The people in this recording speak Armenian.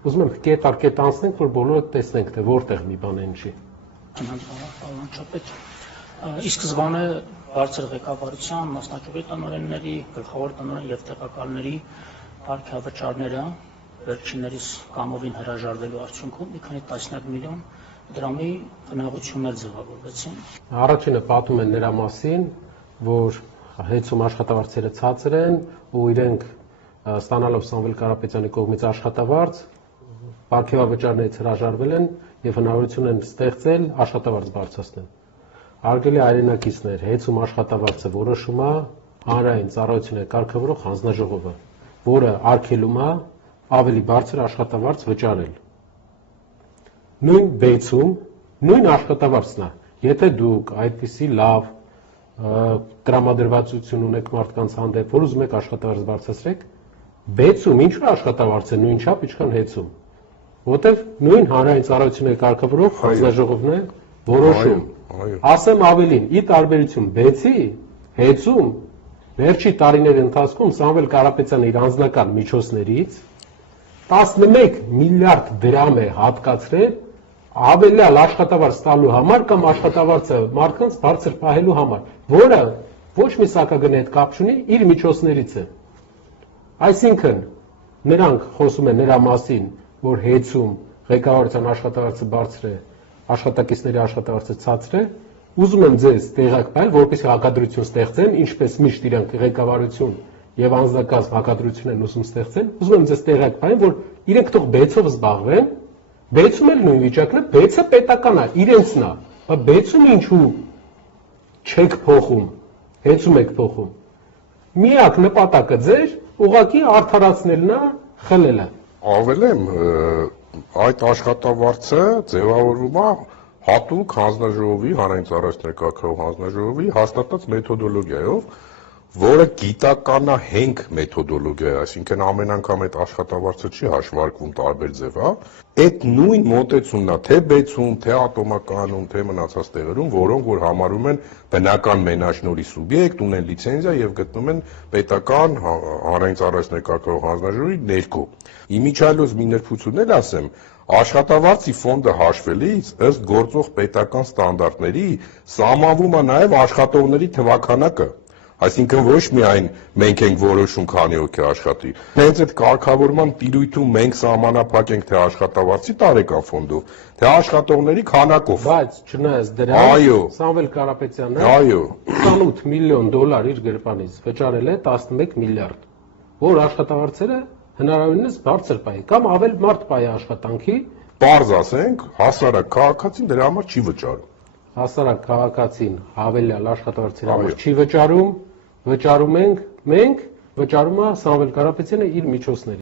ուզում եմ կետ առ կետ անցնենք, որ բոլորը տեսնենք, թե որտեղ մի բան են չի։ Ի սկզբանե բարձր ղեկավարության, մասնակցողի տնօրենների, գլխավոր տնօրեն եւ տեղակալների կարգավճարները վերջիններիս կամովին հրաժարվելու արդյունքում մի քանի տասնյակ միլիոն դրամի գնահատություններ ձևավորվեցին։ Առաջինը պատում են նրա մասին, որ հեծում աշխատավարձերը ցածր են ու իրենք ստանալով Սամվել Կարապետյանի կողմից աշխատավարձ, պարգևավճարներից հրաժարվել են եւ հնարավորություն են ստեղծել աշխատավարձ բարձրացնել։ Արգելի հայրենակիցներ, հեծում աշխատավարձը որոշում է հանրային ծառայությունների կարգավորող հանձնաժողովը, որը արգելում է ավելի բարձր աշխատավարձ վճարել։ Նույն բեցում, նույն աշխատավարձն է, եթե դուք այդպիսի լավ տրամադրվածություն ունեք մարդկանց հանդեպ, որ ուզում եք աշխատավարձ բարձրացրեք, բեցում ինչու աշխատավարձը նույն չափ, ինչքան հեծում, որտեվ նույն հանրային ծառայությունների կարգավորող հանձնաժողովն է որոշում։ Ասեմ ավելին, ի տարբերություն բեցի, հեծում վերջի տարիների ընթացքում Սամվել Կարապետյանը իր անձնական միջոցներից 11 միլիարդ դրամ է հատկացրել ավելյալ աշխատավարձ տալու համար կամ աշխատավարձը մարդկանց բարձր պահելու համար, որը ոչ մի սակագնի հետ կապ չունի, իր միջոցներից է։ Այսինքն նրանք խոսում են նրա մասին, որ հեծում ղեկավարության աշխատավարձը բարձր է, աշխատակիցների աշխատավարձը ցածր է, ուզում եմ ձեզ տեղակ պահել, որպեսզի հակադրություն ստեղծեն, ինչպես միշտ իրանք ղեկավարություն եւ անձնակազմ հակադրություն են ուզում ստեղծեն, ուզում եմ ձեզ տեղակ պահել, որ իրենք թող բեցով զբաղվեն, բեցում էլ նույն վիճակն է, բեցը պետական է, իրենցն է, բայց բեցում ինչու չեք փոխում, հեծում եք փոխում։ Միակ նպատակը ձեր ուղղակի արդարացնելն է, խլելը։ Ավելեմ, այդ աշխատավարձը ձևավորվում է հատուկ հանձնաժողովի, հանրային ծառայությունների կարգավորող հանձնաժողովի հաստատած մեթոդոլոգիայով, որը գիտականահենք մեթոդոլոգիա է, այսինքն ամեն անգամ այդ աշխատավարձը չի հաշվարկվում տարբեր ձևով, այդ նույն մոտեցումն է թե բեցում, թե ատոմականում, թե մնացած տեղերում, որոնք որ համարում են բնական մենաշնորհի սուբյեկտ, ունեն լիցենզիա եւ գտնում են պետական հանրային ծառայությունների կարգավորող հանձնաժողովի ներքո։ Իմիջիայլոց մի նրբություններ ասեմ, աշխատավարձի ֆոնդը հաշվելիս ըստ գործող պետական ստանդարտների սահմանվում է նաեւ աշխատողների թվաքանակը։ Այսինքն ոչ միայն մենք ենք որոշում քանի հոգի աշխատի, հենց այդ կարգավորման տիրույթում մենք սահմանափակ ենք թե աշխատավարձի տարեկան ֆոնդով, թե աշխատողների քանակով։ Բայց չնայած դրան, Սամվել Կարապետյանը 28 միլիոն դոլար իր գրպանից վճարել է 11 միլիարդ, որ աշխատավարձերը հնարավորինս բարձր պահի կամ ավել մարդ պահի աշխատանքի, բարձ ասենք, հասարակ քաղաքացին դրա համար չի վճարում։ Հասարակ քաղաքացին հավելյալ աշխատավարձերի համար չի վճարում, վճարում ենք մենք, վճարում է Սամվել Կարապետյանը իր միջոցների։